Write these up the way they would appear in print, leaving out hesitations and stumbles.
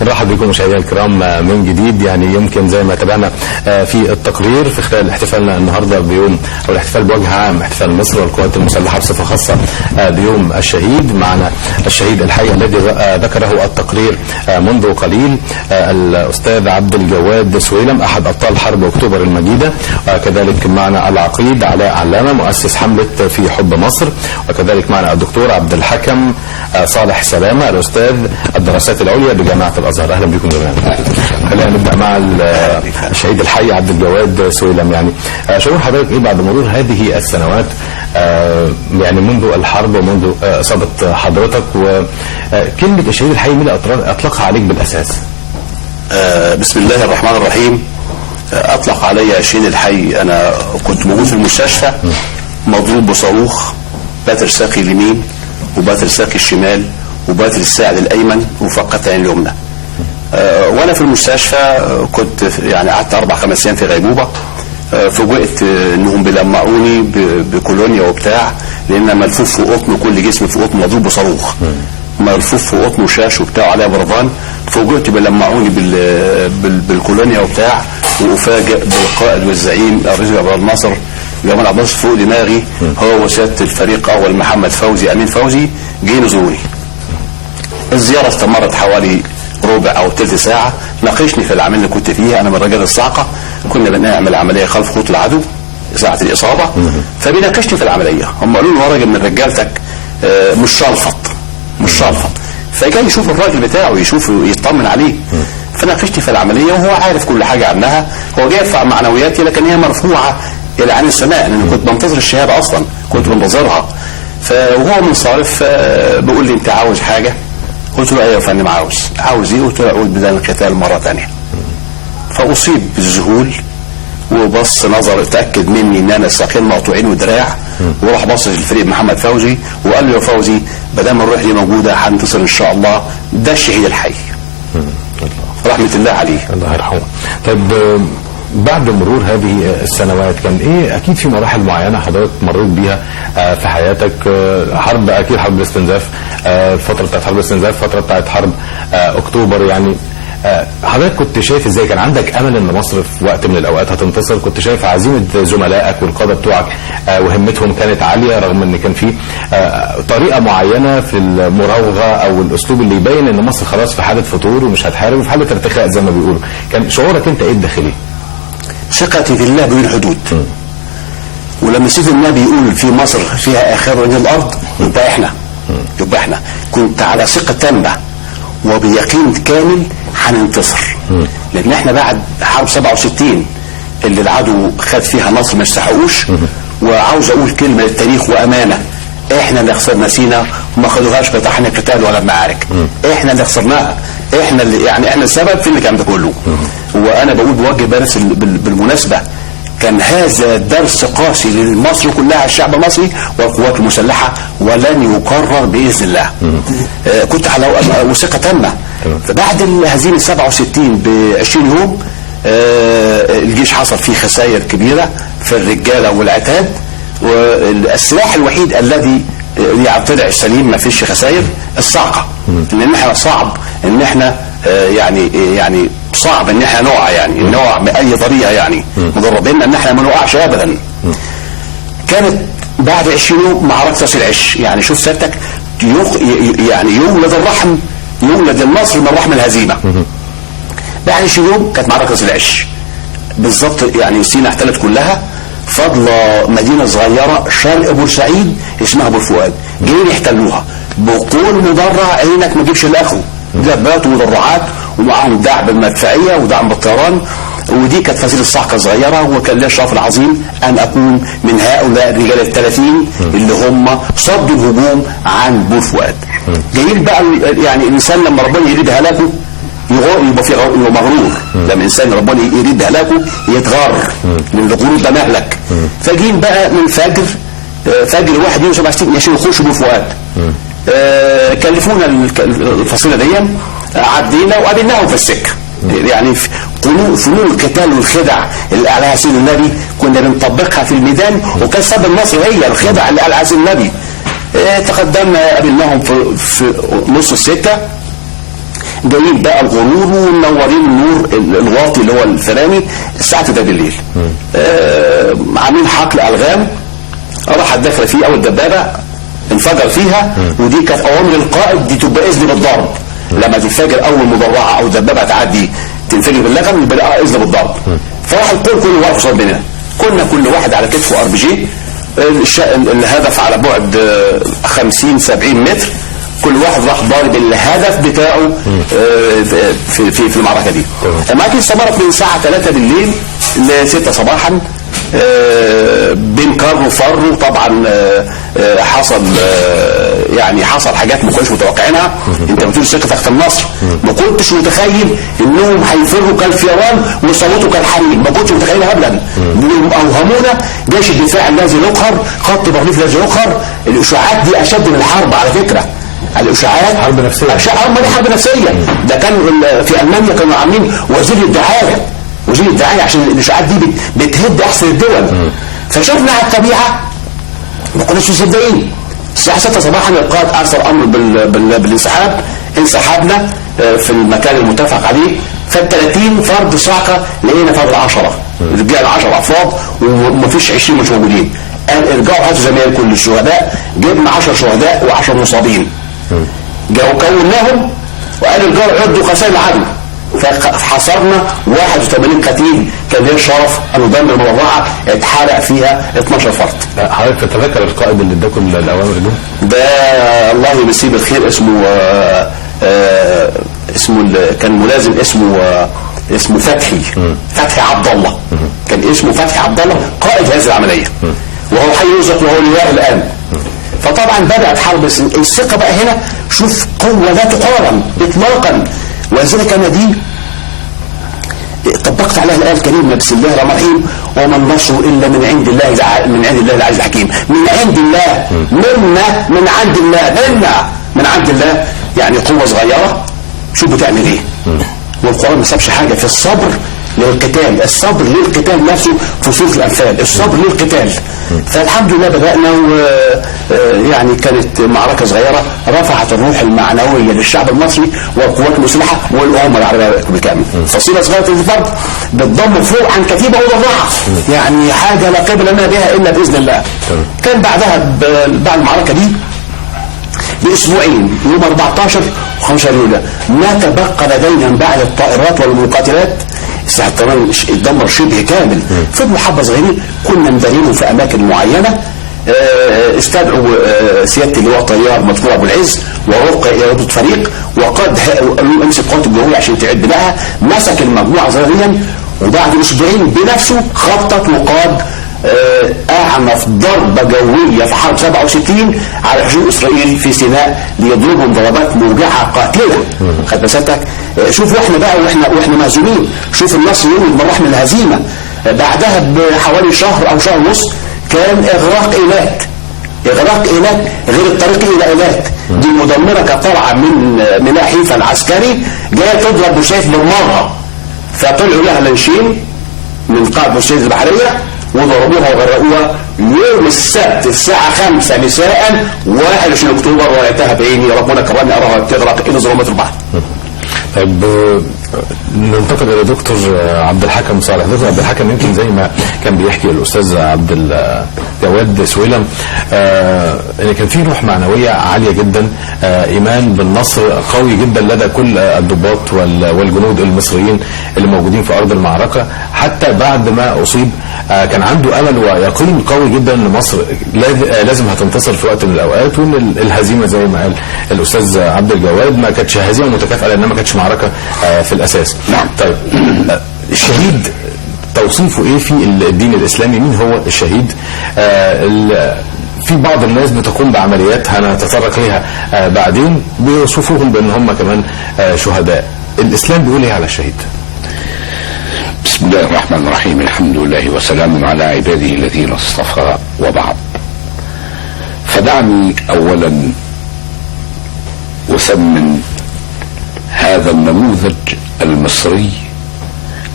نرحب بكم مشاهدينا الكرام من جديد. يعني يمكن زي ما تابعنا في التقرير في خلال احتفالنا النهارده بيوم او الاحتفال بوجه عام احتفال مصر والقوات المسلحه بصفه خاصه بيوم الشهيد. معنا الشهيد الحي الذي ذكره التقرير منذ قليل الاستاذ عبد الجواد سويلم احد ابطال حرب اكتوبر المجيده، وكذلك معنا العقيد علاء علامه مؤسس حمله في حب مصر، وكذلك معنا الدكتور عبد الحكم صالح سلامه الاستاذ الدراسات العليا بجامعه الازهر. اهلا بكم جميعا. خلينا نبدا مع الشهيد الحي عبد الجواد سويلم. يعني شعور حضرتك ايه بعد مرور هذه السنوات يعني منذ الحرب ومنذ اصابه حضرتك، وكلمه الشهيد الحي مين اطلقها عليك بالاساس؟ بسم الله الرحمن الرحيم. اطلق علي الشهيد الحي، انا كنت موجود في المستشفى مضروب بصاروخ باتر ساقي اليمين وباتر ساقي الشمال وباتر الساعد الايمن وفقدت عين اليمنى. وانا في المستشفى كنت يعني قعدت 4-5 ايام في غيبوبه. فوجئت انهم بيلمعوني بكولونيا وبتاع، لان ملفوف في قطن، كل جسمي في قطن مضروب بصاروخ، ملفوف في قطن وشاش وبتاع عليها برفان. فوجئت بيلمعوني بالكولونيا وبتاع، وافاجئ بالقائد والزعيم الرئيس عبد الناصر جمال عبد الناصر فوق دماغي، هو وسياده الفريق اول محمد فوزي امين فوزي جايين يزوروني. الزياره استمرت حوالي ربع او ثلث ساعه. ناقشني في العمليه اللي كنت فيها، انا من رجال الصاعقه، كنا بنعمل عمليه خلف خطوط العدو ساعه الاصابه، فبيناقشني في العمليه. هم قالوا له راجل من رجالتك مش شالفط، فجاي يشوف الراجل بتاعه، يشوف يطمن عليه. فناقشني في العمليه وهو عارف كل حاجه عنها، هو جاي يرفع معنوياتي لكن هي مرفوعه الى عن السماء، لان كنت بنتظر الشهاده اصلا، كنت بنتظرها. وهو منصرف بيقول لي انت عاوز حاجه؟ قلت له ايوه يا فندم عاوز ايه؟ قلت له اقول بدل القتال مره ثانيه. فاصيب بالذهول وبص نظر اتاكد مني ان انا الساقين مقطوعين ودراع، وراح بص للفريق محمد فوزي وقال له يا فوزي بدل ما الروح دي موجوده هنتصل ان شاء الله، ده الشهيد الحي. رحمه الله عليه الله يرحمه. طيب بعد مرور هذه السنوات كان ايه؟ اكيد في مراحل معينه حضرتك مريت بيها في حياتك. حرب، اكيد حرب الاستنزاف، الفتره بتاعت حرب الاستنزاف، الفتره بتاعت حرب اكتوبر. يعني حضرتك كنت شايف ازاي؟ كان عندك امل ان مصر في وقت من الاوقات هتنتصر؟ كنت شايف عزيمه زملائك والقاده بتوعك وهمتهم كانت عاليه رغم ان كان في طريقه معينه في المراوغه او الاسلوب اللي يبين ان مصر خلاص في حاله فتور ومش هتحارب وفي حاله ارتخاء زي ما بيقولوا؟ كان شعورك انت ايه الداخلي؟ ثقتي في الله بدون حدود. ولما سيد النبي يقول في مصر فيها اخر من الارض، يبقى احنا كنت على ثقه تامه وبيقين كامل هننتصر. لان احنا بعد حرب 67 اللي العدو خد فيها مصر ما يستحقوش، وعاوز اقول كلمه للتاريخ وامانه، احنا اللي خسرنا سينا وما خدوهاش بطحن القتال ولا بمعارك، احنا اللي خسرناها، احنا اللي يعني احنا السبب في اللي كان ده كله. وانا بقول بوجه درس بالمناسبه، كان هذا درس قاسي لمصر كلها، الشعب المصري والقوات المسلحه، ولن يكرر باذن الله. كنت على وثيقه تامه. فبعد الهزيمه 67 ب20 يوم الجيش حصل فيه خسائر كبيره في الرجاله والعتاد، والسلاح الوحيد الذي طلع السليم ما فيش خسائر الصاعقه. لان احنا صعب ان احنا يعني صعب ان احنا نقع، يعني نقع باي طريقه، يعني مدربين ان احنا ما نقعش ابدا. كانت بعد 20 يوم معركه راس العش، يعني شوف سيادتك، يعني يولد الرحم، يولد النصر من رحم الهزيمه. بعد 20 يوم كانت معركه راس العش بالظبط، يعني سينا احتلت كلها، فاضله مدينه صغيره شرق بورسعيد اسمها بورفؤاد، جايين يحتلوها بقول مدرع عينك ما تجيبش الاخو، دبابات ومدرعات ومعاهم دعم بالمدفعيه ودعم بالطيران. ودي كانت فصيله الصعقه صغيره، وكان لي الشرف العظيم ان اكون من هؤلاء الرجال ال30 اللي هم صدوا الهجوم عن بورفؤاد. جايين بقى، يعني الانسان لما ربنا يريد هلاكه يبقى في مغرور، لما الانسان ربنا يريد هلاكه يتغر، لان الغرور ده مهلك. فجين بقى من فجر 1 يوم 67 عشان يخشوا بورفؤاد. كلفونا الفصيله دي، عدينا وقابلناهم في السكه. يعني فنون القتال والخدع اللي قالها سيد النبي كنا بنطبقها في الميدان، وكان سبب النصر هي الخدع اللي قالها سيد النبي. تقدمنا قابلناهم في نص الستة، جايين بقى الغرور ومنورين النور الواطي اللي هو الفرامي الساعة 3 بالليل. عاملين حقل ألغام، راحت داخله فيه اول دبابه انفجر فيها، ودي كانت اوامر القائد، دي تبقى اذن بالضرب. لما تنفجر اول مدرعه او دبابه تعدي تنفجر باللغم يبقى اذن بالضرب. فراح الكل كله واقف قصاد مننا، كنا كل واحد على كتفه ار بي جي، الهدف على بعد 50-70 متر، كل واحد راح ضارب الهدف بتاعه في المعركه دي. المعركه استمرت من الساعه 3 بالليل ل 6 صباحا، بين كار وفر، وطبعا حصل يعني حصل حاجات ما كناش متوقعينها. انت بتقول ثقتك في النصر، ما كنتش متخيل انهم هيفروا كالفيران ويصوتوا كالحريم، ما كنتش متخيلها ابدا. اوهمونا جيش الدفاع الذي يقهر، خط بغليف الذي يقهر. الاشاعات دي اشد من الحرب على فكره، الاشاعات حرب نفسيه، حرب نفسيه. ده كان في المانيا كانوا عاملين وزير الدعايه عشان الاشاعات دي بتهد احسن الدول. فشفنا على الطبيعه ما كناش مصدقين. الساعه 6 صباحا القائد ارسل امر بالانسحاب، انسحبنا في المكان المتفق عليه. فال30 فرد صاعقه لقينا فاضل 10 رجال، 10 افراد ومفيش 20 مش موجودين. قال ارجعوا هاتوا زمايلكم الشهداء، جبنا 10 شهداء و10 مصابين. كوناهم وقال ارجعوا عدوا خسائر العدو. فحصرنا 81 قتيل، كان ليه الشرف ان ندمر المدرعه اتحرق فيها 12 فرد. حضرتك تتذكر القائد اللي اداكم الاوامر دي؟ ده الله يمسيه بالخير، اسمه كان ملازم اسمه فتحي عبد الله. كان اسمه فتحي عبد الله قائد هذه العمليه، وهو حي يرزق وهو لواء الان. فطبعا بدات حرب الثقه بقى هنا. شوف قوه لا تقارن اطلاقا. ولذلك انا دي طبقت عليها الايه الكريمه بسم الله الرحمن الرحيم: وما النصر الا من عند الله العزيز الحكيم. من عند الله، من عند الله. يعني قوه صغيره شوف بتعمل ايه. والقران ما سابش حاجه في الصبر للقتال، الصبر للقتال نفسه في سورة الأنفال، الصبر للقتال. فالحمد لله بدأنا، ويعني كانت معركة صغيرة رفعت الروح المعنوية للشعب المصري والقوات المسلحة والأمة العربية بالكامل. فصيلة صغيرة الفرد بتضم فوق عن كتيبة وضرعة، يعني حاجة لا قبل لنا بها إلا بإذن الله. كان بعدها بعد المعركة دي بأسبوعين، يوم 14 و15 يوليو، ما تبقى لدينا من بعد الطائرات والمقاتلات. الساعة كمان اتدمر شبه كامل. فضلوا حبة صغيرين، كنا مدارينهم في أماكن معينة. استدعوا سيادة اللواء طيار مدفوع أبو العز ورفقة إرادة فريق، وقد قالوا امسك قوات الجوية عشان تعد لها. مسك المجموعة ظاهريا، وبعد أسبوعين بنفسه خطط وقاد أعنف ضربة جوية في حرب 67 على حدود إسرائيل في سيناء، ليضربهم ضربات موجعة قاتلة. خد مساتك. شوف واحنا بقى واحنا مهزومين، شوف النصر يوم من رحم الهزيمة. بعدها بحوالي شهر أو شهر ونص كان إغراق إيلات غير الطريق إلى إيلات. دي مدمرة كانت طالعة من حيفا العسكري جاية تضرب بوشايف بالمرة، فطلعوا لها لانشين من قاعدة بوشايف البحرية وضربوها وغرقوها يوم السبت الساعة 5 مساء 21 أكتوبر. ورأيتها بعيني، ربنا كرمني أراها تغرق إلى ظلمات البحر. طيب ننتقل الى دكتور عبد الحكم صالح. دكتور عبد الحكم، يمكن زي ما كان بيحكي الاستاذ عبد الجواد سويلم ان كان في روح معنويه عاليه جدا، ايمان بالنصر قوي جدا لدى كل الضباط والجنود المصريين اللي موجودين في ارض المعركه. حتى بعد ما اصيب كان عنده امل ويقين قوي جدا ان مصر لازم هتنتصر في وقت من الاوقات، وان الهزيمه زي ما قال الاستاذ عبد الجواد ما كانتش هزيمه متكافئه لانها ما كانتش معركه في الاساس. نعم. طيب الشهيد توصيفه ايه في الدين الاسلامي؟ مين هو الشهيد؟ في بعض الناس بتقوم بعمليات هنتطرق ليها بعدين بيوصفوهم بان هم كمان شهداء. الاسلام بيقول ايه على الشهيد؟ بسم الله الرحمن الرحيم. الحمد لله وسلام على عباده الذين اصطفى، وبعد. فدعني اولا اثمن هذا النموذج المصري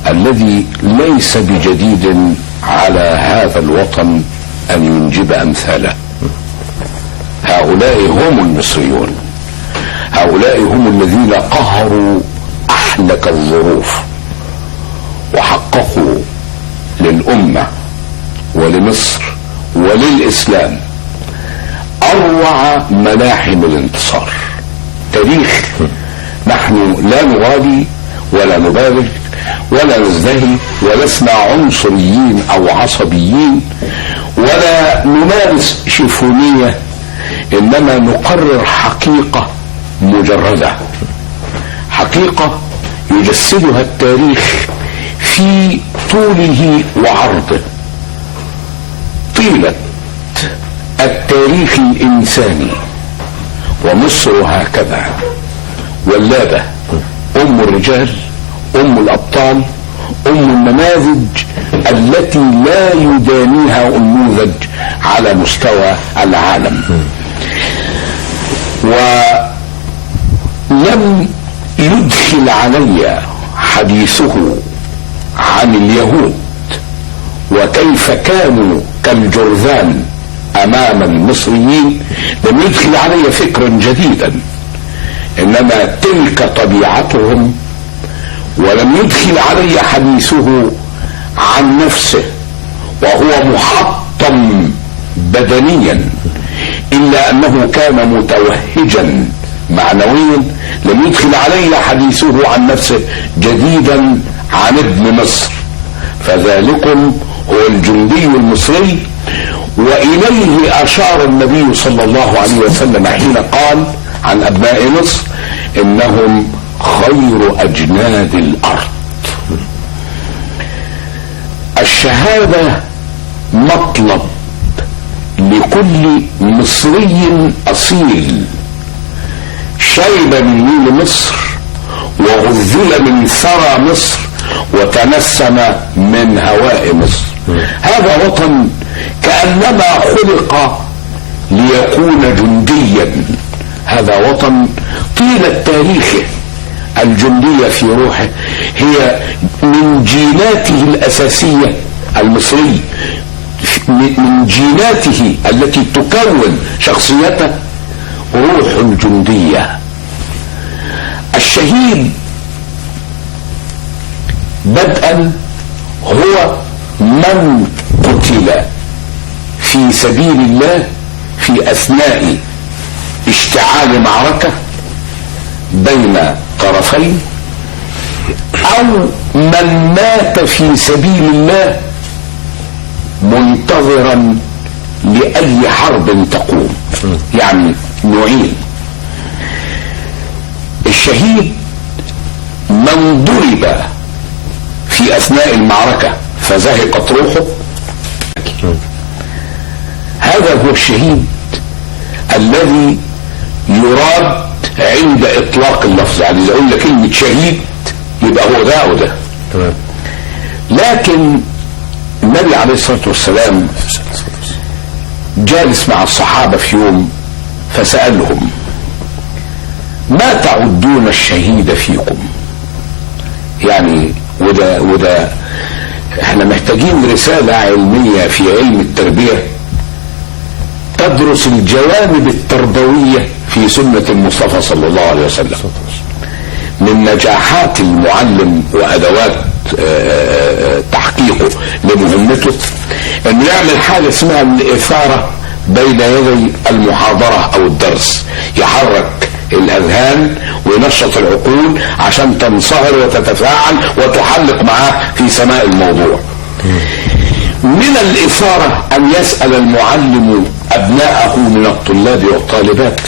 الذي ليس بجديد على هذا الوطن ان ينجب امثاله. هؤلاء هم المصريون، هؤلاء هم الذين قهروا أحلك الظروف وحققوا للأمة ولمصر وللإسلام أروع ملاحم الانتصار. تاريخ نحن لا نغالي ولا نبالغ ولا نزدهي ولسنا عنصريين أو عصبيين ولا نمارس شيفونية، إنما نقرر حقيقة مجردة، حقيقة يجسدها التاريخ في طوله وعرضه. طيلة التاريخ الإنساني ومصر هكذا ولادة، أم الرجال، أم الأبطال، أم النماذج التي لا يدانيها أنموذج على مستوى العالم. ولم يدخل علي حديثه عن اليهود وكيف كانوا كالجرذان أمام المصريين، لم يدخل علي فكرا جديدا، إنما تلك طبيعتهم. ولم يدخل علي حديثه عن نفسه وهو محطم بدنيا، إلا أنه كان متوهجا معنويا. لم يدخل علي حديثه عن نفسه جديدا عن ابن مصر، فذلكم هو الجندي المصري. وإليه أشار النبي صلى الله عليه وسلم حين قال عن أبناء مصر إنهم خير أجناد الأرض. الشهادة مطلب لكل مصري أصيل شرب من نيل مصر وغذل من ثرى مصر وتنسم من هواء مصر. هذا وطن كأنما خلق ليكون جنديا. هذا وطن طيلة تاريخه الجندية في روحه هي من جيناته الأساسية المصري، من جيناته التي تكون شخصيته روح الجندية. الشهيد بدءا هو من قتل في سبيل الله في أثناء اشتعال معركة بين طرفين، أو من مات في سبيل الله منتظرا لأي حرب تقوم. يعني نوعين: الشهيد من ضرب في أثناء المعركة فزهقت روحه، هذا هو الشهيد الذي يراد عند إطلاق اللفظ. يعني إذا قلنا كلمة شهيد يبقى هو ده أو ده. لكن النبي عليه الصلاة والسلام جالس مع الصحابة في يوم فسألهم: ما تعدون الشهيد فيكم؟ يعني وده احنا محتاجين رسالة علمية في علم التربية تدرس الجوانب التربوية في سنة المصطفى صلى الله عليه وسلم. من نجاحات المعلم وأدوات تحقيقه لمهمته أن يعمل حاجة اسمها الإثارة بين يدي المحاضرة أو الدرس، يحرك الأذهان وينشط العقول عشان تنصهر وتتفاعل وتحلق معاه في سماء الموضوع. من الإثارة أن يسأل المعلم أبناءه من الطلاب والطالبات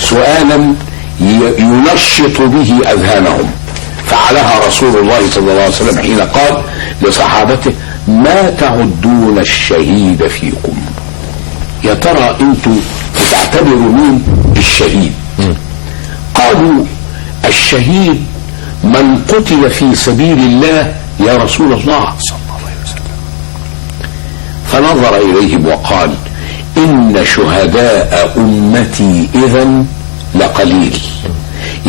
سؤالا ينشط به أذهانهم، فعلها رسول الله صلى الله عليه وسلم حين قال لصحابته: ما تعدون الشهيد فيكم؟ يا ترى انتم بتعتبروا مين الشهيد؟ قالوا: الشهيد من قتل في سبيل الله يا رسول الله. فنظر إليهم وقال: إن شهداء أمتي إذن لقليل.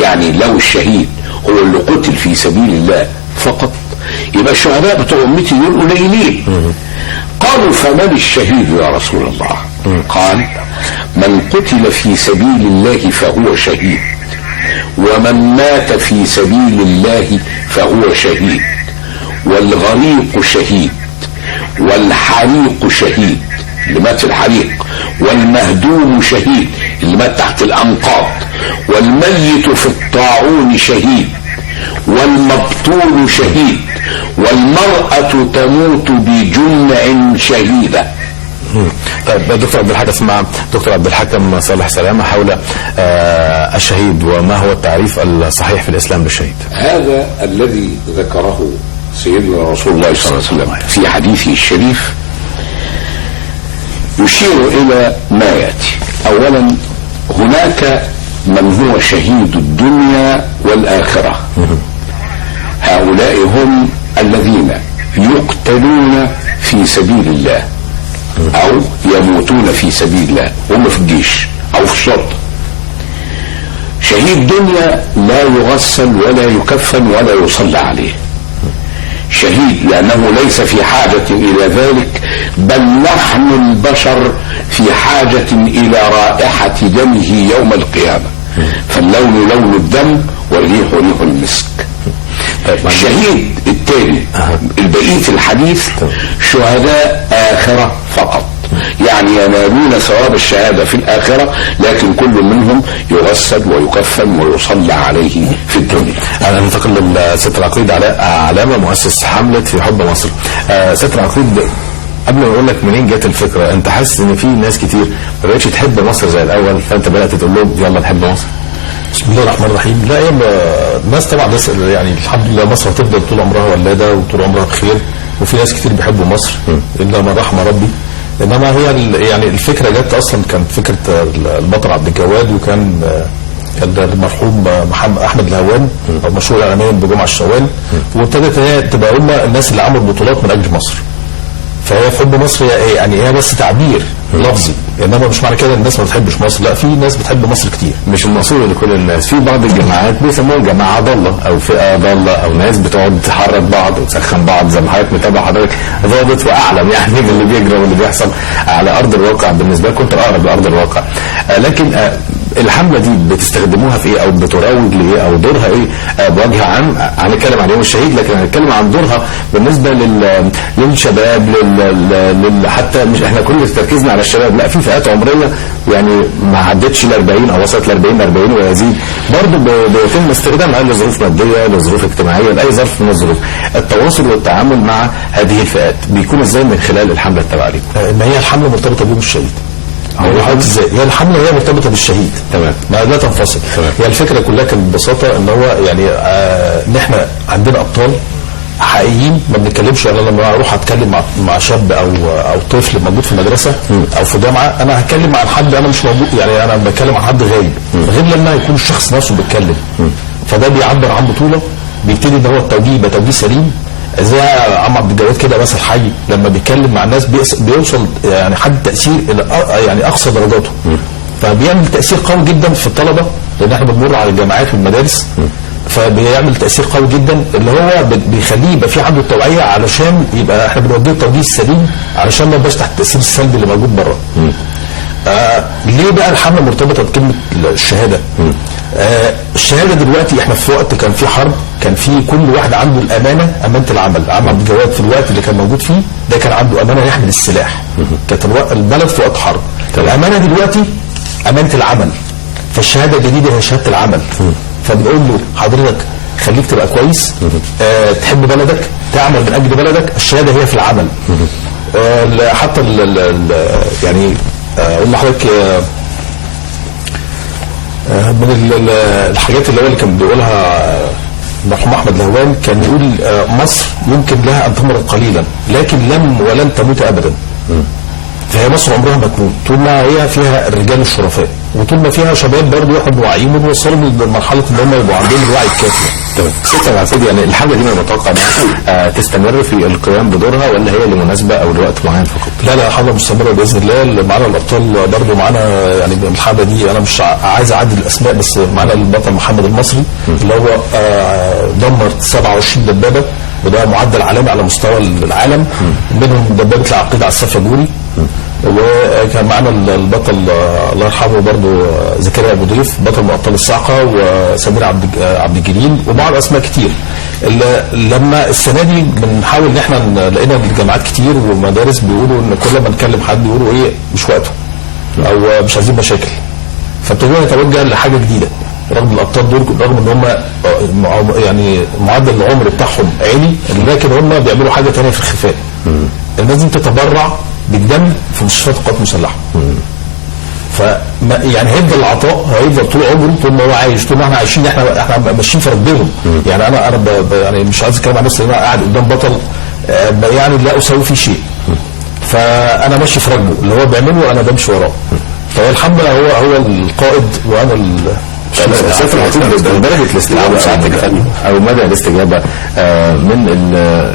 يعني لو الشهيد هو اللي قتل في سبيل الله فقط يبقى الشهداء بتوع أمتي دول قليلين. قالوا: فمن الشهيد يا رسول الله؟ قال: من قتل في سبيل الله فهو شهيد، ومن مات في سبيل الله فهو شهيد، والغريق شهيد، والحريق شهيد اللي مات في الحريق، والمهدوم شهيد اللي مات تحت الأنقاض، والميت في الطاعون شهيد، والمبطول شهيد، والمرأة تموت بجمع شهيدة. طيب دكتور عبد الحكم، اسمع دكتور عبد الحكم صالح سلامة حول الشهيد، وما هو التعريف الصحيح في الإسلام للشهيد؟ هذا الذي ذكره سيدنا رسول الله صلى الله عليه وسلم في حديثه الشريف يشير إلى ما يأتي. أولا، هناك من هو شهيد الدنيا والآخرة، هؤلاء هم الذين يقتلون في سبيل الله أو يموتون في سبيل الله، هم في الجيش أو في الشرطة. شهيد دنيا لا يغسل ولا يكفن ولا يصلى عليه، شهيد لأنه ليس في حاجة إلى ذلك، بل نحن البشر في حاجة إلى رائحة دمه يوم القيامة، فاللون لون الدم والريح ريح المسك. الشهيد الثاني البقية الحديث شهداء آخرة فقط، يعني ينالون ثواب الشهادة في الآخرة، لكن كل منهم يغسل ويكفن ويصلى عليه في الدنيا. أنا ننتقل لست العقيد علامة، مؤسس حملة في حب مصر. ست العقيد، قبل ما اقول لك منين جت الفكرة، انت حاسس ان في ناس كتير ما بقتش تحب مصر زي الاول، فانت بدأت تقول لهم يلا نحب مصر؟ بسم الله الرحمن الرحيم. لا يا الناس طبعا يعني الحمد لله مصر هتفضل طول عمرها ولاده وطول عمرها بخير، وفي ناس كتير بيحبوا مصر الا من رحم ربي. انما هي يعني الفكره جت اصلا كانت فكره البطل عبد الجواد، وكان المرحوم احمد الهوان مشهور اعلاميا بجمعه الشوال، وابتدت هي تبقى هم الناس اللي عملوا بطولات من اجل مصر. فهي في حب مصر يعني هي بس تعبير لفظي، انما مش معنى كده الناس ما بتحبش مصر، لا، في ناس بتحب مصر كتير. مش المقصود لكل الناس، في بعض الجماعات بيسموها جماعه ضاله او فئه ضاله، او ناس بتقعد تحرك بعض وتسخن بعض، زي ما حضرتك متابع حضرتك ضابط واعلم يعني من اللي بيجرى واللي بيحصل على ارض الواقع. بالنسبه لكم انتوا اقرب لارض الواقع، لكن الحمله دي بتستخدموها في ايه، او بتروج لايه، او دورها ايه بوجه عام؟ هنتكلم عن يوم الشهيد، لكن هنتكلم عن دورها بالنسبه للشباب، حتى مش احنا كل تركيزنا على الشباب، لا، في فئات عمريه يعني ما عدتش ال 40 او وصلت ل 40 ويزيد، برضه بيتم استخدامها لظروف ماديه، لظروف اجتماعيه، لاي ظرف من الظروف. التواصل والتعامل مع هذه الفئات بيكون ازاي من خلال الحمله التبعيه؟ ما هي الحمله مرتبطه بيوم الشهيد. ازاي؟ هي الحمله هي مرتبطه بالشهيد، تمام، ما لا تنفصل. هي الفكره كلها كانت ببساطه ان هو يعني ان احنا عندنا ابطال حقيقيين، ما بنتكلمش. انا لما اروح اتكلم مع شاب او طفل موجود في مدرسه او في جامعه، انا هتكلم عن حد انا مش موجود، يعني انا بتكلم عن حد غايب، غير لما يكون الشخص نفسه بيتكلم. فده بيعبر عن بطوله، بيبتدي ان هو التوجيه يبقى توجيه سليم، زي عم عبد الجواد كده مثل حي، لما بيتكلم مع الناس بيوصل يعني حد تاثير الى يعني اقصى درجاته، فبيعمل تاثير قوي جدا في الطلبه، لان احنا بنمر على الجامعات والمدارس، فبيعمل تاثير قوي جدا اللي هو بيخليه يبقى في عنده التوعيه، علشان يبقى احنا بنوجه التوجيه السليم، علشان ما يبقاش تحت التاثير السلبي اللي موجود بره. ليه بقى الحمله مرتبطه بكلمه الشهاده؟ الشهاده دلوقتي احنا في وقت كان في حرب، كان في كل واحد عنده الامانه، امانه العمل. عم عبد الجواد في الوقت اللي كان موجود فيه ده كان عنده امانه يحمل السلاح، كانت البلد في وقت حرب. الامانه دلوقتي امانه العمل، فالشهاده الجديده هي شهاده العمل. فبنقول له حضرتك خليك تبقى كويس، تحب بلدك، تعمل من اجل بلدك، الشهاده هي في العمل. حتى يعني اقول لحضرتك من الحاجات اللي كان بيقولها المرحوم احمد الهوان، كان يقول مصر يمكن لها ان تمرض قليلا لكن ولن تموت ابدا. فهي مصر عمرها ما تموت طول ما هي فيها الرجال الشرفاء، وطول ما فيها شباب برضه احنا بنوعيهم ونوصلهم لمرحله ان هم يبقوا عندهم الوعي الكافي. تمام. ستة العقيد، يعني الحمله دي انا متوقع انها تستمر في القيام بدورها، ولا هي لمناسبه او لوقت معين فقط؟ لا، حمله مستمره باذن الله. معانا الابطال برضه، معانا يعني الحمله دي انا مش عايز اعدل الاسماء، بس معانا البطل محمد المصري اللي هو دمر 27 دبابه، وده معدل عالمي على مستوى العالم، منهم دبابه العقيد على السفاجوري، وكان معنا البطل الله يرحمه برضه زكريا ابو ضيف، بطل من ابطال الصاعقه، وسمير عبد الجليل، وبعض اسماء كتير. لما السنه دي بنحاول ان احنا لقينا الجامعات كتير ومدارس بيقولوا ان كل ما نكلم حد يقولوا ايه مش وقته او مش عايزين مشاكل، فابتدينا نتوجه لحاجه جديده. رغم الابطال دول رغم ان هم يعني معدل العمر بتاعهم عالي، لكن هم بيعملوا حاجه ثانيه في الخفاء. الناس دي تتبرع بالدم في مستشفيات القوات المسلحه. يعني هيفضل العطاء، هيفضل طول عمره، طول ما هو عايش، طول ما احنا عايشين، احنا ماشيين في ربهم. يعني انا يعني مش عايز اتكلم عن نفسي، انا قاعد قدام بطل يعني لا اسوي فيه شيء، فانا ماشي في رجله، اللي هو بيعمله انا بمشي وراه. فهو الحمد لله هو القائد وانا سيف العقيد درجة الاستجابة أو مدى الاستجابة من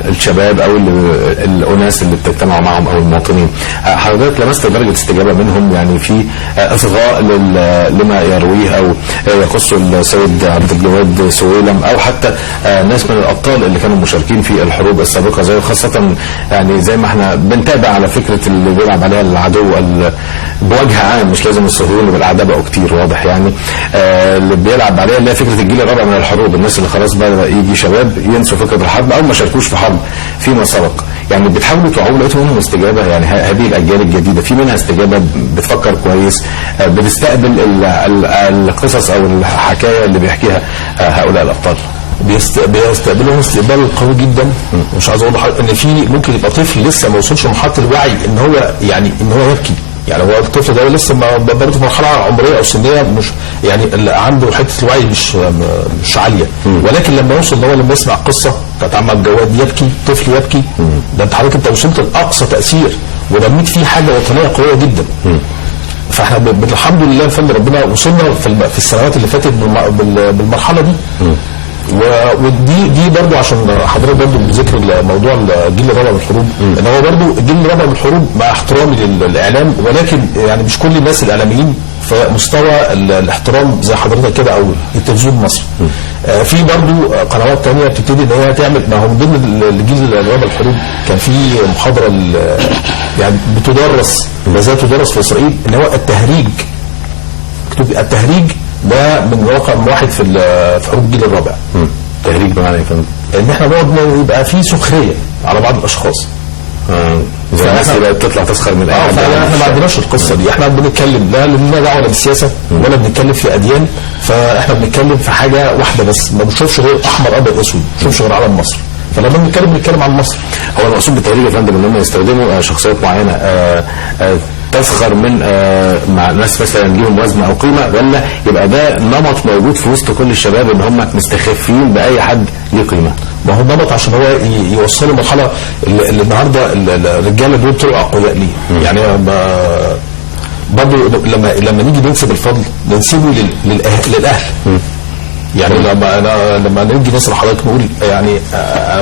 الشباب أو الأناس اللي بتجتمعوا معهم أو المواطنين، حضرتك لمست درجة استجابة منهم يعني في إصغاء لما يرويه أو يقص السيد عبد الجواد سويلم، أو حتى ناس من الأبطال اللي كانوا مشاركين في الحروب السابقة، زي خاصة يعني زي ما احنا بنتابع على فكرة اللي بيلعب عليها العدو بوجه عام، مش لازم الصهيوني بالأعداء بقوا كتير واضح يعني، اللي بيلعب عليها اللي هي فكره الجيل الرابع من الحروب، الناس اللي خلاص بقى يجي شباب ينسوا فكره الحرب او ما شاركوش في حرب فيما سبق. يعني بتحاولوا توعوا، لقيتوا منهم استجابه؟ يعني هذه الاجيال الجديده في منها استجابه بتفكر كويس، بتستقبل القصص او الحكايه اللي بيحكيها هؤلاء الابطال؟ بيستقبلهم استقبال قوي جدا. مش عايز اقول لحضرتك ان في ممكن يبقى طفل لسه ما وصلش لمرحله الوعي ان هو يعني ان هو يبكي، يعني هو الطفل ده لسه برضه في مرحله عمريه او سنيه مش يعني اللي عنده حته الوعي مش عاليه، ولكن لما يوصل ان هو لما يسمع قصه بتاعت عم الجواد يبكي، طفل يبكي، ده انت حضرتك انت وصلت لاقصى تاثير ورميت فيه حاجه وطنيه قويه جدا. فاحنا الحمد لله بفضل ربنا وصلنا في السنوات اللي فاتت بالمرحله دي. ودي برضو عشان حضرتك برضو بذكر موضوع الجيل الرابع من الحروب، ان هو برضو الجيل الرابع من الحروب مع احترامي للاعلام، ولكن يعني مش كل الناس الاعلاميين في مستوى الاحترام زي حضرتك كده او التلفزيون المصري. في برضو قنوات ثانيه بتبتدي ان هي تعمل، ما هو من ضمن الجيل الرابع من الحروب كان في محاضره يعني بتدرس، ما زالت تدرس في اسرائيل، ان هو التهريج. التهريج ده من رقم واحد في حروب الجيل الرابع. تهريج بمعنى ايه يا فندم؟ ان احنا نقعد يبقى في سخريه على بعض الاشخاص. زي الناس اللي بتطلع تسخر من اي حد. احنا ما عندناش القصه دي، احنا بنتكلم لا لنا دعوه بالسياسه ولا بنتكلم في اديان، فاحنا بنتكلم في حاجه واحده بس، ما بنشوفش غير احمر ابيض اسود، ما بنشوفش غير علم مصر. فلما بنتكلم عن مصر، هو المقصود بالتهريج يا فندم ان هم يستخدموا شخصيات معينه تسخر من مع ناس مثلا ليهم وزن او قيمه، ولا يبقى ده نمط موجود في وسط كل الشباب ان هم مستخفين باي حد ليه قيمه؟ ما هو نمط عشان هو يوصلوا لمرحله اللي النهارده الرجاله دول طلعوا اقوياء ليه. يعني برضه لما نيجي ننسب الفضل ننسبه للاهل. يعني لما نيجي نسال حضرتك نقول يعني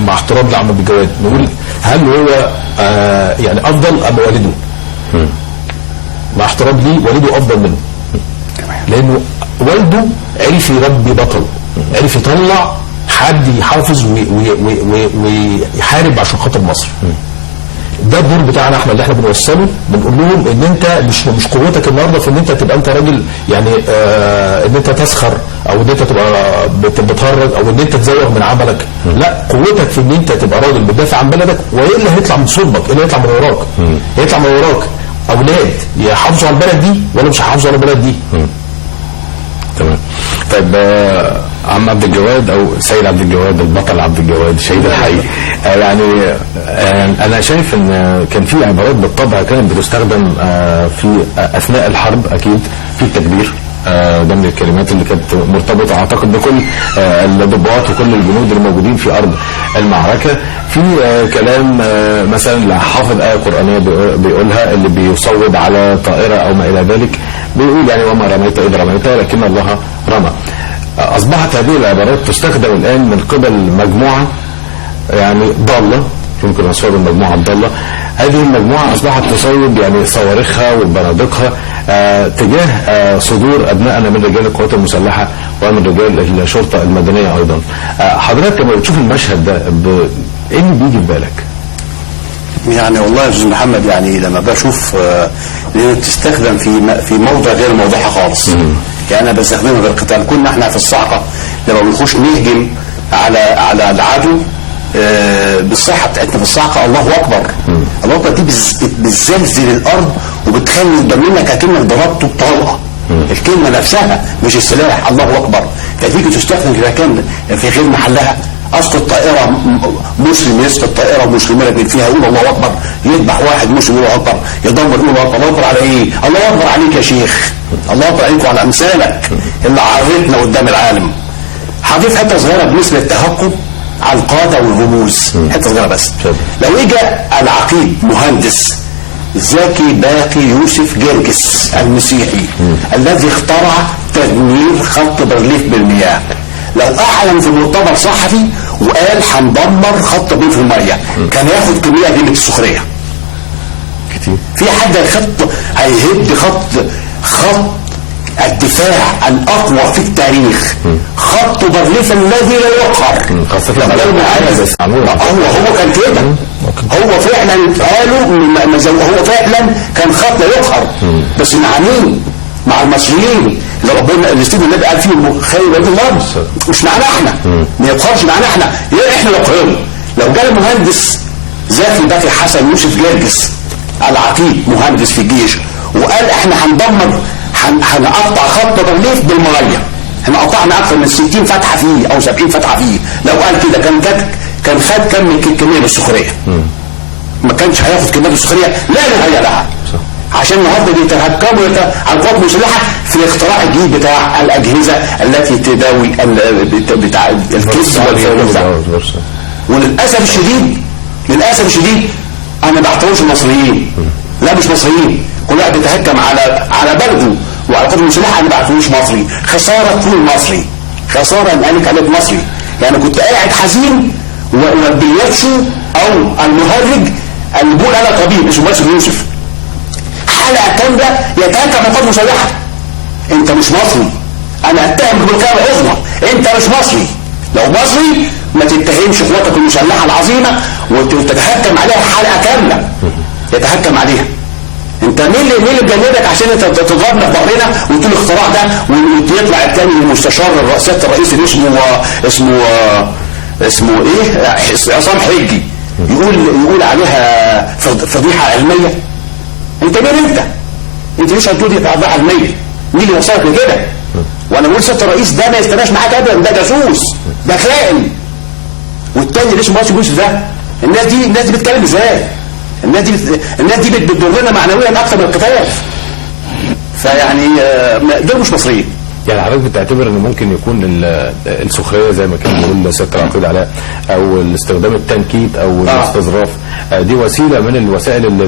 مع احترام لعم الجواد، نقول هل هو يعني افضل ام والده؟ مع احترام ليه والده افضل منه، لانه والده عرف يربي بطل، عرف يطلع حد يحافظ ويحارب عشان خاطر مصر. ده الدور بتاعنا احنا اللي احنا بنوصله، بنقول لهم ان انت مش قوتك النهارده في ان انت تبقى انت راجل يعني ان انت تسخر او ان انت تبقى بتهرج او ان انت تزوغ من عملك. لا، قوتك في ان انت تبقى راجل بتدافع عن بلدك، والا هيطلع من صلبك، ايه اللي هيطلع من وراك؟ هيطلع من وراك اولاد يحافظوا على البلد دي ولا مش هيحافظوا على البلد دي. تمام. طيب عم عبد الجواد او سيد عبد الجواد، البطل عبد الجواد شهيد الحي، يعني انا شايف ان كان في عبارات بالطبع كانت بتستخدم في اثناء الحرب، اكيد في التكبير، ده من الكلمات اللي كانت مرتبطه اعتقد بكل الضباط وكل الجنود اللي موجودين في ارض المعركه. في كلام مثلا لحافظ ايه قرانيه بيقولها اللي بيصوب على طائره او ما الى ذلك، بيقول يعني وما رميت اذ رميت ولكن الله رمى. اصبحت هذه العبارات تستخدم الان من قبل مجموعه يعني ضاله، يمكن نصوب المجموعه الضاله. هذه المجموعه اصبحت تصوب يعني صواريخها وبنادقها تجاه صدور ابنائنا من رجال القوات المسلحه ومن رجال الشرطه المدنيه ايضا. حضرتك لما بتشوف المشهد ده ايه اللي بيجي في بالك؟ يعني والله يا استاذ محمد، يعني لما بشوف لان بتستخدم في موضع غير موضعها خالص. يعني انا بستخدمها بالقتال. كنا احنا في الصعقه لما بنخش نهجم على العدو بالصحه بتاعتنا في الصعقه، الله اكبر. الله اكبر دي بتزلزل الارض وبتخلي قدامنا كأنك ضربته بطلقه. الكلمه نفسها مش السلاح، الله اكبر. فتيجي تستخدم في غير محلها. اسقط طائره مسلم، يسقط طائره مسلمه لكن فيها يقول الله اكبر، يذبح واحد مسلم يقول الله اكبر، يدمر يقول الله اكبر. الله اكبر على ايه؟ الله اكبر عليك يا شيخ، الله اكبر عليك وعلى امثالك اللي عرفتنا قدام العالم. هضيف حته صغيره بالنسبه للتهكم على القاده والرموز، حته صغيره بس. لو اجى العقيد مهندس زكي باقي يوسف جرجس المسيحي الذي اخترع تدمير خط بارليف بالمياه، لو اعلن في مؤتمر صحفي وقال هندمر خط بين في الميه، كان ياخد كميه دي من السخريه كتير. في حد هيهد خط الدفاع الاقوى في التاريخ، خط بارليف الذي لا يقهر. هو كان كده، هو فعلا قالوا هو فعلا كان خط لا يقهر. بس مع مين؟ مع المصريين اللي ربنا اللي سيدنا النبي قال فيهم خير ولاد الله، مش معنا احنا، ما يقهرش معنا احنا، احنا اللي قهرنا. لو جاء المهندس زكي باقي حسن يوسف جرجس العقيد مهندس في الجيش وقال احنا هندمر هنقطع خط بارليف بالميه، احنا قطعنا اكثر من 60 فتحه فيه او 70 فتحه فيه، لو قال كده كان خد كميه من السخريه. ما كانش هياخد كميه السخريه لا نهايه لها. عشان النهارده بيتهكموا على القوات المسلحه في الاختراع الجديد بتاع الاجهزه التي تداوي بتاع الكيس والفيروس. وللاسف الشديد انا ما بعتبرش المصريين، لا مش مصريين، كل واحد بيتهكم على بلده وعلى القوات المسلحه. انا ما بعتبروش مصري، خساره تكون مصري، خساره ان انا كانت مصري. يعني كنت قاعد حزين والبياتشو او المهرج اللي بيقول انا طبيب اسمه باسم يوسف حلقه كامله يتهكم على القوات المسلحه. انت مش مصري، انا اتهم بالوكاله العظمى، انت مش مصري. لو مصري ما تتهمش قواتك المسلحه العظيمه وتتهكم عليها حلقه كامله يتهكم عليها. انت مين اللي بجنبك عشان انت تضربنا في ظهرنا وتقول الاختراع ده ويطلع الثاني المستشار سياده الرئيس اللي اسمه ايه عصام حجي يقول عليها فضيحه علميه. انت مين انت ليش هتقول دي فضيحه علميه؟ مين اللي وصلك لكده؟ وانا بقول سياده الرئيس ده ما يستناش معاك ابدا، ده جاسوس، ده خائن. والتاني اللي اسمه باسم يوسف ده الناس دي بتتكلم ازاي؟ الناس دي بتضرنا معنويا اكثر من القتال. فيعني دول مش مصريين. يعني حضرتك بتعتبر ان ممكن يكون السخريه زي ما كان بيقول سياده العقيد علاء او استخدام التنكيت او الاستظراف دي وسيله من الوسائل اللي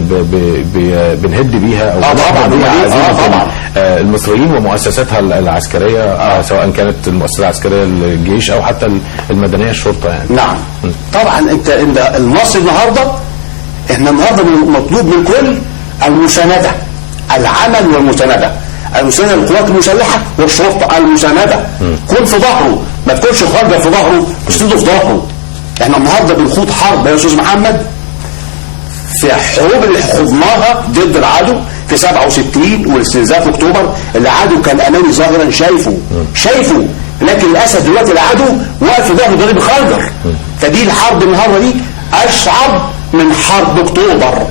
بنهد بيها او طبعا المصريين ومؤسساتها العسكريه سواء كانت المؤسسه العسكريه الجيش او حتى المدنيه الشرطه يعني. نعم طبعا. انت المصري النهارده احنا مطلوب من كل المسانده، العمل والمسانده، المسانده للقوات المسلحه والشرطه، المسانده. كن في ظهره، ما تكونش خارجه في ظهره، تسنده في ظهره. احنا النهارده بنخوض حرب يا استاذ محمد في حروب اللي خضناها ضد العدو في 67 والاستنزاف اكتوبر. العدو كان امامي ظاهرا شايفه، لكن للاسف دلوقتي العدو واقف في ظهره ضرب خنجر. فدي الحرب النهارده دي اشعب من حرب اكتوبر.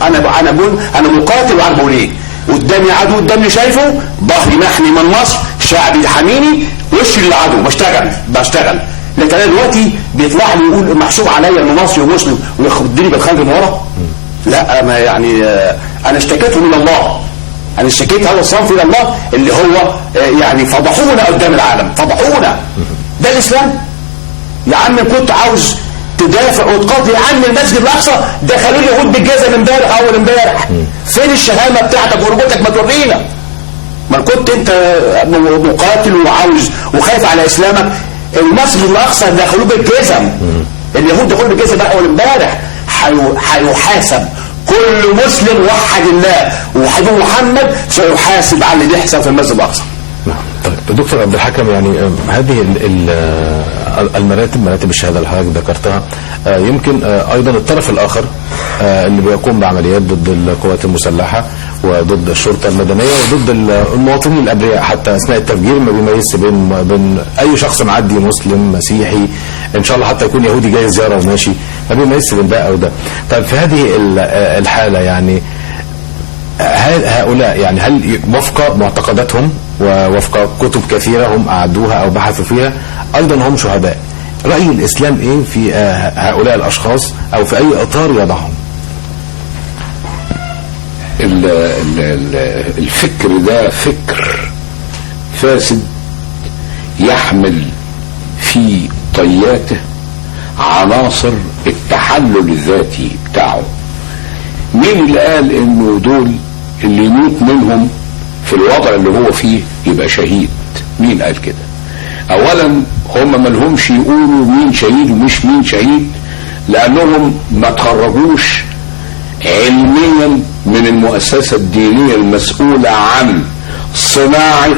انا مقاتل وعارف بقول ايه. قدامي عدو، قدامي شايفه، ظهري محمي من مصر، شعبي حاميني، وشي للعدو، بشتغل. لكن انا دلوقتي بيطلع لي يقول محسوب عليا انه مصري ومسلم وياخدني بالخنجر من ورا. لا ما يعني انا اشتكيته من الله، انا اشتكيت هذا الصنف الى الله اللي هو يعني فضحونا قدام العالم، فضحونا. ده الاسلام يا عم؟ كنت عاوز تدافع وتقاتل يا عم المسجد الاقصى دخلوا لي يهود بالجزم امبارح اول امبارح. فين الشهامه بتاعتك ورجولتك؟ ما تورينا. ما كنت انت مقاتل وعاوز وخايف على اسلامك. المسجد الاقصى دخلوه بالجزم، اليهود دخلوا بالجزم اول امبارح. هيحاسب كل مسلم وحد الله وحبيب محمد، سيحاسب على اللي بيحصل في المسجد الاقصى. طيب دكتور عبد الحكم، يعني هذه مراتب الشهاده اللي حضرتك ذكرتها، يمكن ايضا الطرف الاخر اللي بيقوم بعمليات ضد القوات المسلحه وضد الشرطه المدنيه وضد المواطنين الابرياء حتى اثناء التفجير، ما بيميزش بين اي شخص معدي، مسلم مسيحي ان شاء الله حتى يكون يهودي جاي زياره وماشي، ما بيميزش بين ده او ده. طيب في هذه الحاله يعني هؤلاء يعني هل وفق معتقداتهم ووفق كتب كثيرة هم أعدوها أو بحثوا فيها أيضا هم شهداء، رأي الإسلام إيه في هؤلاء الأشخاص أو في أي إطار يضعهم؟ الفكر ده فكر فاسد يحمل في طياته عناصر التحلل الذاتي بتاعه. مين اللي قال انه دول اللي يموت منهم في الوضع اللي هو فيه يبقى شهيد؟ مين قال كده؟ اولا هم ملهمش يقولوا مين شهيد ومش مين شهيد، لانهم ما تخرجوش علميا من المؤسسة الدينية المسؤولة عن صناعة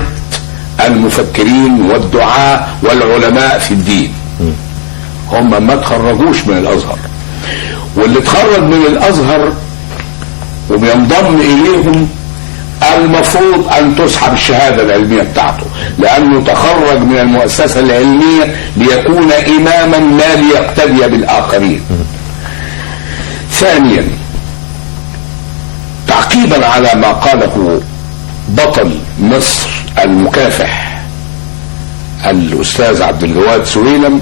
المفكرين والدعاة والعلماء في الدين. هم ما تخرجوش من الازهر، واللي تخرج من الازهر وبينضم اليهم المفروض ان تسحب الشهاده العلميه بتاعته، لانه تخرج من المؤسسه العلميه ليكون اماما لا ليقتدي بالاخرين. ثانيا، تعقيبا على ما قاله بطل مصر المكافح الاستاذ عبد الجواد سويلم،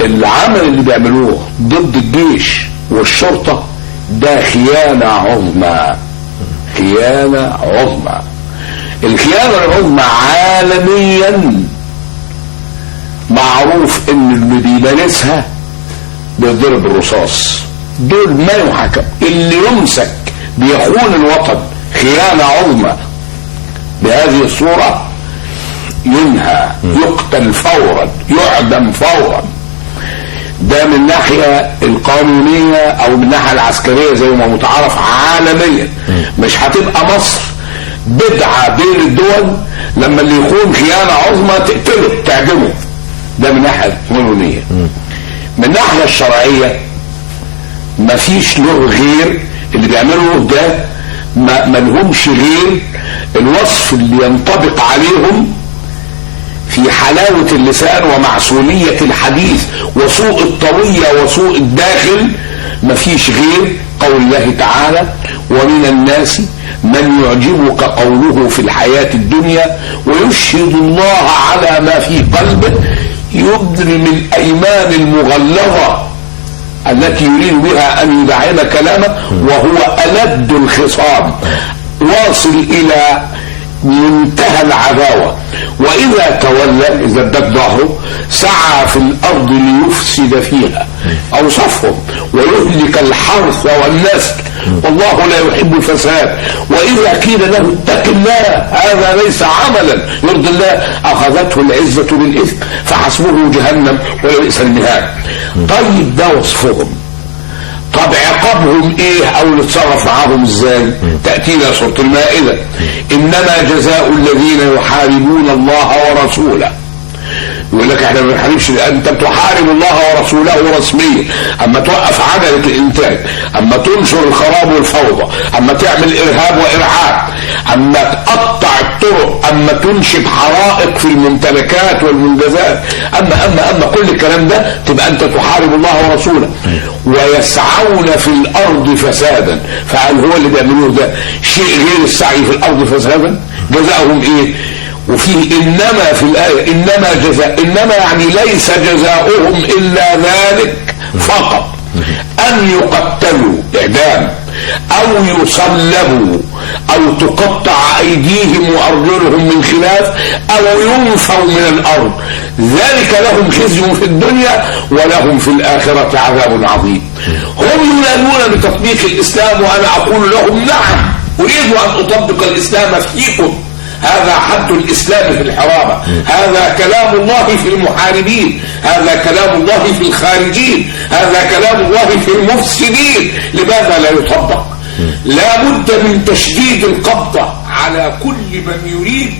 العمل اللي بيعملوه ضد الجيش والشرطة ده خيانة عظمى، خيانة عظمى. الخيانة العظمى عالميا معروف ان اللي بيمارسها بيضرب بالرصاص. دول ما يحكم، اللي يمسك بيخون الوطن خيانة عظمى بهذه الصورة ينهى، يقتل فورا، يعدم فورا. ده من الناحية القانونية او من الناحية العسكرية زي ما متعارف عالميا. مش هتبقى مصر بدعة بين الدول لما اللي يخون خيانة عظمى تقتله تعدمه. ده من الناحية القانونية. من الناحية الشرعية مفيش له غير اللي بيعملوه ده، ما لهمش غير الوصف اللي ينطبق عليهم في حلاوة اللسان ومعسولية الحديث وسوء الطوية وسوء الداخل. مفيش غير قول الله تعالى: ومن الناس من يعجبك قوله في الحياة الدنيا ويشهد الله على ما في قلبه يبرم الأيمان المغلظة التي يريد بها أن يدعم كلامه وهو ألد الخصام واصل إلى منتهى العداوة. وإذا تولى، إذا ادت ظهره، سعى في الأرض ليفسد فيها، أوصفهم: ويهلك الحرث والنسل والله لا يحب الفساد. وإذا قيل له اتق الله هذا ليس عملا يرضي الله أخذته العزة بالإثم فحسبه جهنم ولبئس المهاد. طيب ده وصفهم. طب عقابهم ايه او نتصرف معاهم ازاي؟ تأتينا سورة المائدة: انما جزاء الذين يحاربون الله ورسوله. يقول لك احنا ما بنحاربش، انت بتحارب الله ورسوله رسميا، اما توقف عجلة الانتاج، اما تنشر الخراب والفوضى، اما تعمل ارهاب وارعاب، اما تقطع الطرق، اما تنشب حرائق في الممتلكات والمنجزات، اما كل الكلام ده تبقى انت تحارب الله ورسوله. ويسعون في الارض فسادا، فهل هو اللي بيعملوه ده شيء غير السعي في الارض فسادا؟ جزاؤهم ايه؟ وفيه انما في الآية انما جزاء، انما يعني ليس جزاؤهم الا ذلك فقط: ان يقتلوا اعدام او يصلبوا او تقطع ايديهم وارجلهم من خلاف او ينفوا من الارض، ذلك لهم خزي في الدنيا ولهم في الاخرة عذاب عظيم. هم ينادون بتطبيق الاسلام وانا اقول لهم: نعم، اريد ان اطبق الاسلام فيكم. هذا حد الإسلام في الحرابة، هذا كلام الله في المحاربين، هذا كلام الله في الخارجين، هذا كلام الله في المفسدين. لماذا لا يطبق؟ لا بد من تشديد القبضة على كل من يريد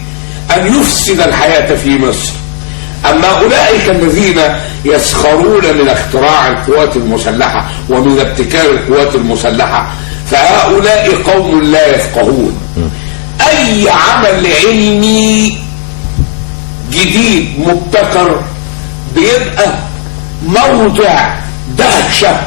أن يفسد الحياة في مصر. أما أولئك الذين يسخرون من اختراع القوات المسلحة ومن ابتكار القوات المسلحة فهؤلاء قوم لا يفقهون. أي عمل علمي جديد مبتكر بيبقى موضع دهشة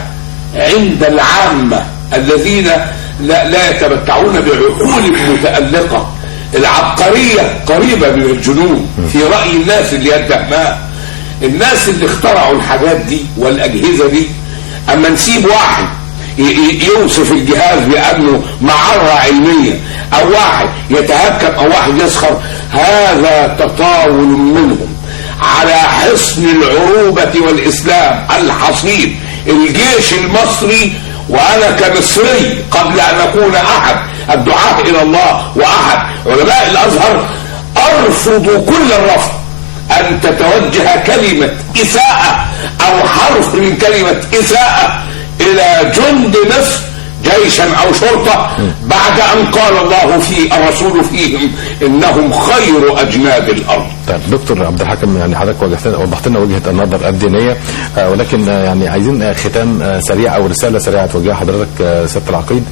عند العامة الذين لا يتمتعون بعقول متألقة. العبقرية قريبة من الجنون في رأي الناس اللي يدعمها. الناس اللي اخترعوا الحاجات دي والأجهزة دي أما نسيب واحد يوصف الجهاز بأنه معرة علمية أو واحد يتهكم أو واحد يسخر، هذا تطاول منهم على حصن العروبة والإسلام الحصين الجيش المصري. وأنا كمصري قبل أن أكون أحد الدعاة إلى الله وأحد علماء الأزهر أرفض كل الرفض أن تتوجه كلمة إساءة أو حرف من كلمة إساءة إلى جند مصر جيشا أو شرطة بعد أن قال الله في الرسول فيهم إنهم خير أجناد الأرض. طيب دكتور عبد الحكم، يعني حضرتك وضحت لنا وجهة النظر الدينية، ولكن يعني عايزين ختام سريع أو رسالة سريعة توجهها حضرتك سيادة العقيد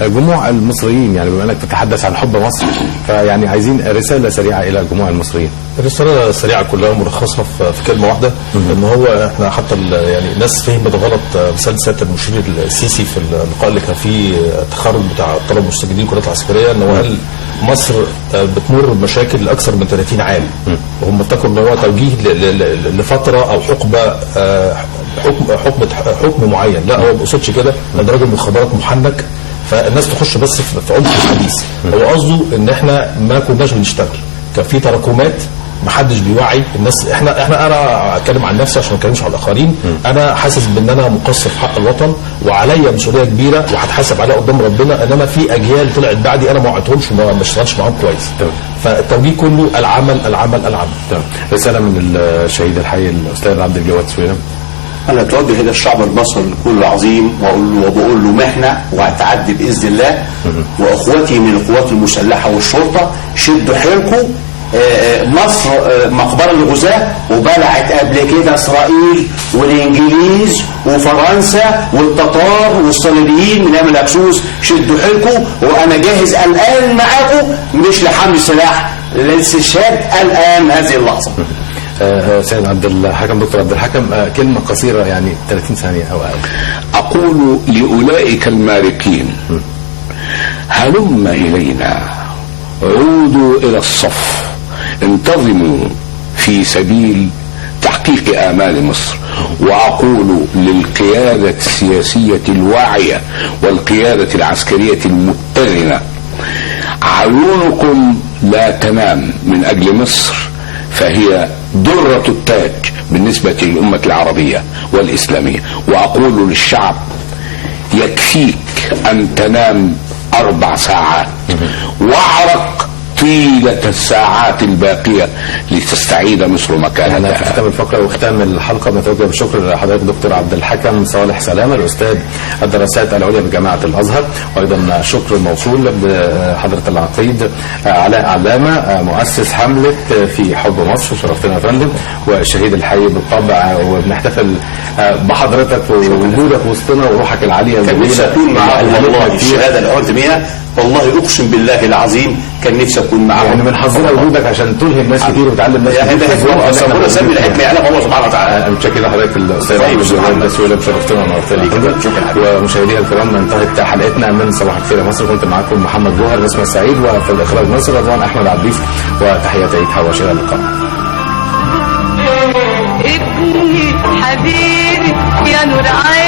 لجموع المصريين، يعني بما أنك تتحدث عن حب مصر فيعني عايزين رسالة سريعة إلى جموع المصريين. الرسالة السريعة كلها ملخصة في كلمة واحدة، ان هو احنا حتى يعني الناس فهمت غلط رسالة سيادة المشير السيسي في اللقاء اللي كان فيه التخرج بتاع الطلبة المستجدين الكليات العسكرية، ان هو قال مصر بتمر بمشاكل لأكثر من 30 عام، وهم افتكروا ان هو توجيه لفترة او حقبة حكم معين. لا، هو ما بيقصدش كده، ده راجل مخابرات محنك، فالناس تخش بس في عمق الحديث. هو قصده ان احنا ما كناش بنشتغل، كان في تراكمات ما حدش بيوعي الناس. انا اتكلم عن نفسي عشان ما اتكلمش على الاخرين. انا حاسس بان انا مقصر في حق الوطن وعليا مسؤوليه كبيره وهتحاسب عليها قدام ربنا، انما في اجيال طلعت بعدي انا ما وعدتهمش وما اشتغلش معاهم كويس. فالتوجيه كله العمل العمل العمل. رساله من الشهيد الحي الاستاذ عبد الجواد سويلم. انا اتوجه الى الشعب المصري كله عظيم وبقول له محنه وهتعدي باذن الله. واخوتي من القوات المسلحه والشرطه شدوا حيلكم. مصر مقبره للغزاة، وبلعت قبل كده اسرائيل والانجليز وفرنسا والتتار والصليبيين من ايام الاكسوس. شدوا حيلكم وانا جاهز الان معاكم، مش لحمل السلاح، للاستشهاد الان هذه اللحظه. سيد عبد الحكم، دكتور عبد الحكم، كلمة قصيرة يعني 30 ثانية أو أقل. أقول لأولئك الماركين هلم إلينا، عودوا إلى الصف، انتظموا في سبيل تحقيق آمال مصر. وأقول للقيادة السياسية الواعية والقيادة العسكرية المتزنة عيونكم لا تنام من أجل مصر، فهي درة التاج بالنسبة للأمة العربية والإسلامية. وأقول للشعب يكفيك أن تنام 4 ساعات واعرق طيلة الساعات الباقية لتستعيد مصر مكانها. أنا في ختام الفقرة وختام الحلقة بنتوجه بالشكر لحضرتك دكتور عبد الحكم صالح سلامة، الأستاذ الدراسات العليا بجامعة الأزهر، وأيضا شكر موصول بحضرة العقيد علاء علامة مؤسس حملة في حب مصر، شرفتنا يا فندم، والشهيد الحي بالطبع، وبنحتفل بحضرتك ووجودك وسطنا وروحك العالية. كان نفسي أكون معاكم والله، الشهادة اللي قلت بيها والله اقسم بالله العظيم كان نفسي اكون معاهم. يعني من حظنا وجودك عشان تلهم ناس كتير وتعلم ناس كتير. ربنا سمي الحكمه يعلم الله سبحانه وتعالى. متشكر لحضرتك الاستاذ عبد الجواد سويلم، شرفتنا ونورتنا ليك. ومشاهدينا الكرام، انتهت حلقتنا من صباح الخير يا مصر. كنت معاكم محمد جوهر، نسمة السعيد، وفي الاخراج مصر رضوان احمد عبديس، وتحياتي عيد حواشي اللقاء. ابني حبيبي يا نور عيني